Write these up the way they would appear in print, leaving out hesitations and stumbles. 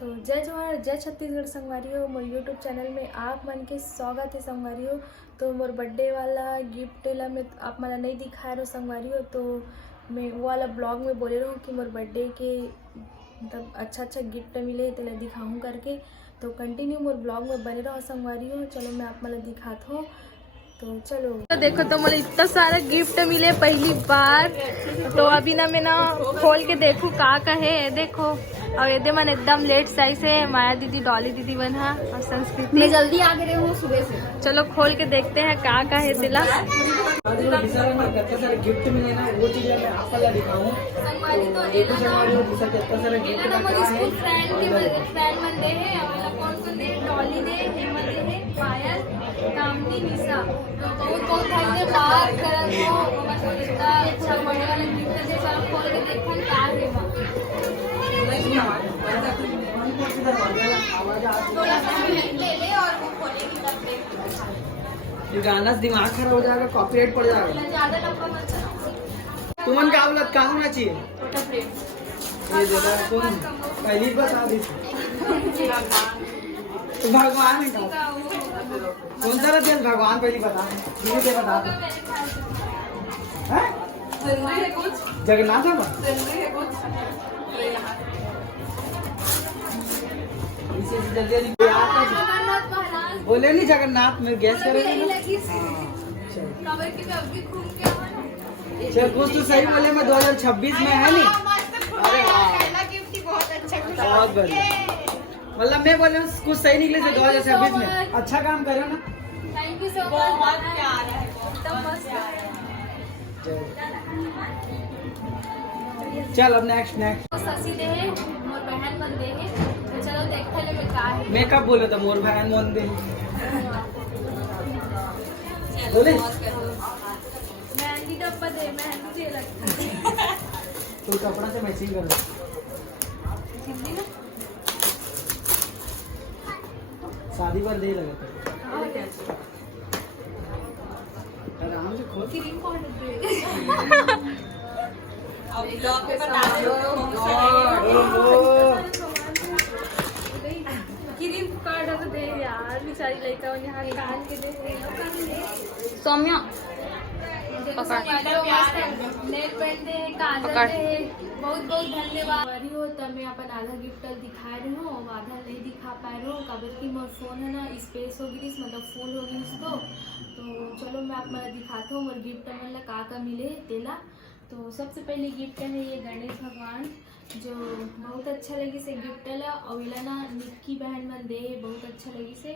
तो जय जवाहर जय छत्तीसगढ़ संगवारी मोर यूट्यूब चैनल में आप मन के स्वागत है संगवारी। तो मोर बर्थडे वाला गिफ्ट ला मैं आप मन नहीं दिखाए रहो संगवारी। तो मैं वो वाला ब्लॉग में बोले रहूँ कि मोर बर्थडे के मतलब अच्छा गिफ्ट मिले तो ला दिखाऊँ करके। तो कंटिन्यू मोर ब्लॉग में बने रहो संगवारी। चलो मैं आप मन दिखाता हूँ। तो चलो तो देखो, तो मुझे इतना सारा गिफ्ट मिले पहली बार। तो अभी ना मैं ना खोल के देखूँ का है देखो। और ये मन एकदम लेट साइज है माया दीदी डॉली दीदी बना और संस्कृति मैं जल्दी आ गई हूँ सुबह से। चलो खोल के देखते हैं का है तिला। गिफ्ट मिले ना वो चीज मैं आपको दिखाऊं। डॉली दे, हेमा दे है, पायल, कामनी, निशा। तो बहुत धन्यवाद करत हो इतना अच्छा बर्थडे वाला गिफ्ट दे। चलो खोल के देखन का है बा। गाना दिमाग खराब हो जाएगा, कॉपीराइट पड़ जाएगा। ज्यादा लंबा मत चलाओ। तुमन क्या बोलत का होना चाहिए? छोटा फ्रेम। ये जरा तुम पहली बता दी तो भगवान है का कौन सा दिन भगवान पहली बता धीरे से बता हैं जगन्नाथ बाबा इसे जल्दी बोले नहीं जगन्नाथ में गैस करेंगे। चल कुछ तो सही बोले मैं 2026 में है नहीं। अरे बहुत बढ़िया, मतलब मैं बोले कुछ सही निकले से 2026 में अच्छा काम करे ना। Thank you so much. बहुत प्यार है, एकदम मस्त है। चल अब नेक्स्ट ससी दे है मोर बहन मन दे है। तो चलो देखते ले में का है। मैं कब बोला था मोर बहन मन दे बोले मेहंदी डब्बा दे, मेहंदी दे लगता तो कपड़ा से मैचिंग करो। शादी पर दे लगा था आराम से खोल क्रीम पाउडर दे। क्रीम पाउडर दे यार, बेचारी लड़का यहाँ निकाल के दे। सौम्या नेल पेंट दे, काजल दे। बहुत बहुत धन्यवाद हो। तब मैं अपन आधा गिफ्ट दिखा रही हूँ, आधा नहीं दिखा पा रही हूँ काबर की मोर फोन है ना स्पेस हो गई, मतलब फुल हो गई तो चलो मैं आप मैं दिखाता हूँ मोर गिफ्ट मन का मिले तेला। तो सबसे पहले गिफ्ट है ये गणेश भगवान, जो बहुत अच्छा लगी से गिफ्ट ला। और इला ना निक्की बहन मन दे बहुत अच्छा लगी से।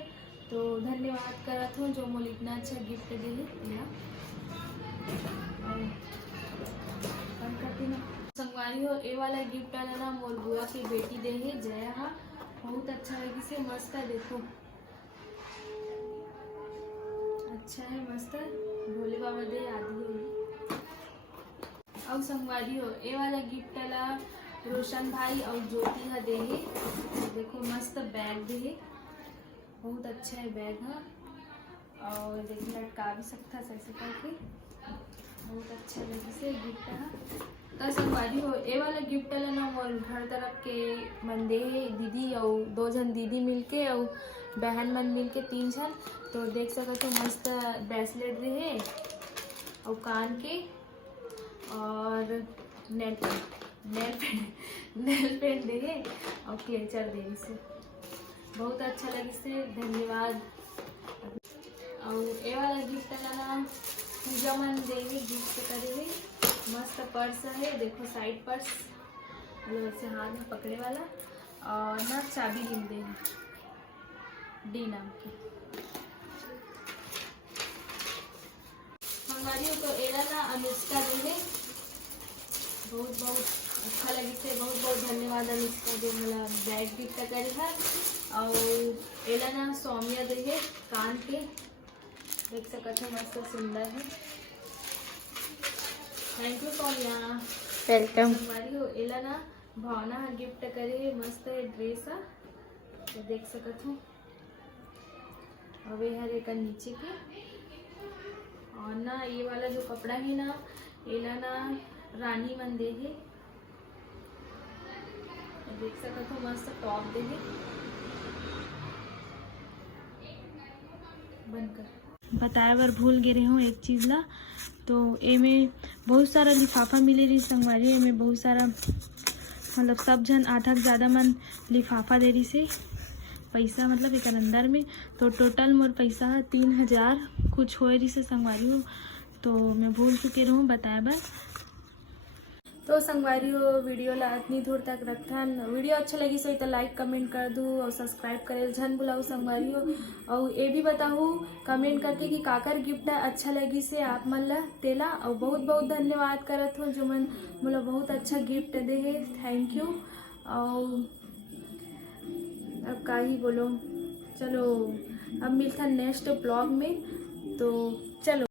तो धन्यवाद करत हूँ जो मोल इतना अच्छा गिफ्ट दे तेला। संगवारी हो ए वाला गिफ्ट वाला ना मोर बुआ की बेटी दे है जया हा। बहुत अच्छा लगी से, मस्त है देखो, अच्छा है मस्त है। भोले बाबा दे आदि है। अब संगवारी हो ए वाला गिफ्ट वाला रोशन भाई और ज्योति हा दे है। देखो मस्त बैग दे है, बहुत अच्छा है बैग है। और देखो लटका भी सकता सही करके, बहुत अच्छा लगी से गिफ्ट है। तो संगवारी हो ए वाला गिफ्ट ला ना मोर घर तरफ के मन दे दीदी और 2 जन दीदी मिलके और बहन मन मिलके 3 जन। तो देख सकते हो मस्त ब्रेसलेट दे है और कान के और नेल पेंट दे है और क्लेचर दे से। बहुत अच्छा लगी से, धन्यवाद। और ए वाला गिफ्ट ला ना पूजा मन दे गिफ्ट करे हुए। मस्त पर्स है देखो, साइड पर्स मतलब ऐसे हाथ में पकड़े वाला। और ना चाबी लिख दे डी नाम की। हमारी तो एला ना अनुष्का दे है, बहुत बहुत अच्छा लगी से। बहुत बहुत धन्यवाद अनुष्का दे मला बैग गिफ्ट करे है। और एला ना सौम्या दे है कान के, देख सकते हो मस्त सुंदर है। Thank you Soumya, welcome. हमारी हो एला ना भावना गिफ्ट करे मस्त है ड्रेस है। तो देख सकते हो अवे हर एक नीचे के। और ना ये वाला जो कपड़ा है ना एला ना रानी मन दे है। देख सकत हो मस्त टॉप देहे बंद कर बताए बर भूल गे रहे हूँ एक चीज़ ला। तो एमे बहुत सारा लिफाफा मिले रही संगवारी। एमे बहुत सारा मतलब सब जन आधा से ज़्यादा मन लिफाफा दे रही से पैसा मतलब एक अंदर में। तो टोटल मोर पैसा 3000 कुछ हो रही से संगवारी हो। तो मैं भूल चुके रहूँ बताए बर। तो संगवारी हो वीडियो ला इतनी दूर तक रखन। वीडियो अच्छा लगी सो तो लाइक कमेंट कर दूँ और सब्सक्राइब करे झन बुलाऊ संगवारी हो। और ये भी बताऊँ कमेंट करके कि काकर गिफ्ट अच्छा लगी से आप मन ला तेला। और बहुत बहुत धन्यवाद करत हो जो मन मोला बहुत अच्छा गिफ्ट दे है। Thank you. और अब का ही बोलो, चलो अब मिलता नेक्स्ट ब्लॉग में। तो चलो।